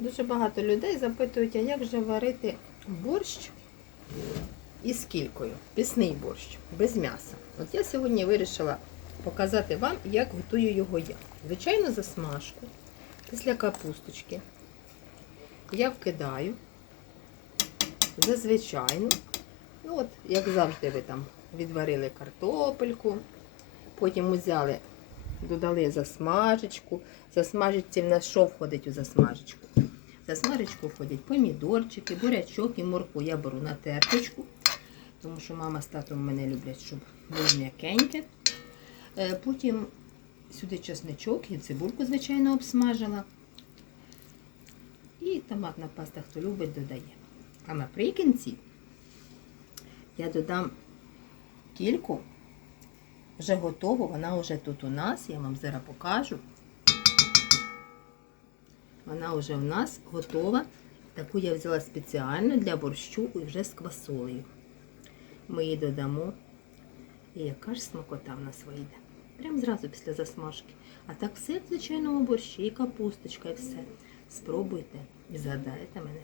Дуже багато людей запитують, а як же варити борщ із кількою, пісний борщ, без м'яса. От я сьогодні вирішила показати вам, як готую його я. Звичайно, засмажку після капусточки я вкидаю зазвичайно. Ну от, як завжди, ви там відварили картопельку, потім взяли, додали засмажечку. Засмажечці в нас що входить у засмажечку? В засмажечку входять помідорчики, бурячок і морку. Я беру на терточку, тому що мама з татом мене люблять, щоб було м'якеньке. Е, Потім сюди чесничок і цибульку, звичайно, обсмажила. І томатна паста, хто любить, додає. А наприкінці я додам кільку, вже готову, вона вже тут у нас, я вам зараз покажу. Вона вже в нас готова. Таку я взяла спеціально для борщу і вже з квасолею. Ми її додамо. І яка ж смакота в нас вийде. Прям зразу після засмажки. А так все в звичайному борщі, і капусточка, і все. Спробуйте і згадаєте мене.